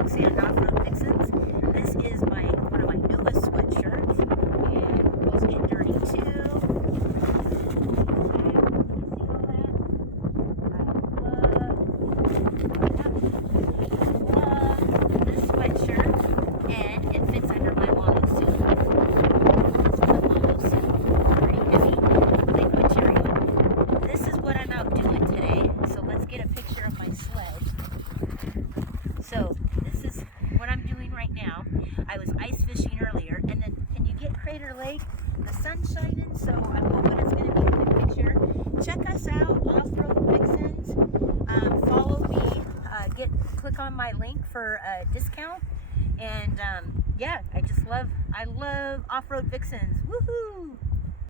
Roxanne Off-Road Vixens. This is one of my newest sweatshirts, and those get dirty too. Love this sweatshirt, and it fits under my wallet suit. Pretty heavy, light material. This is what I'm out doing today, so let's get a picture of my sled. So this is what I'm doing right now. I was ice fishing earlier, and then can you get Crater Lake? The sun's shining, so I'm hoping it's going to be a good picture. Check us out, Off-Road Vixens. Follow me. Click on my link for a discount. And yeah, I love Off-Road Vixens. Woohoo!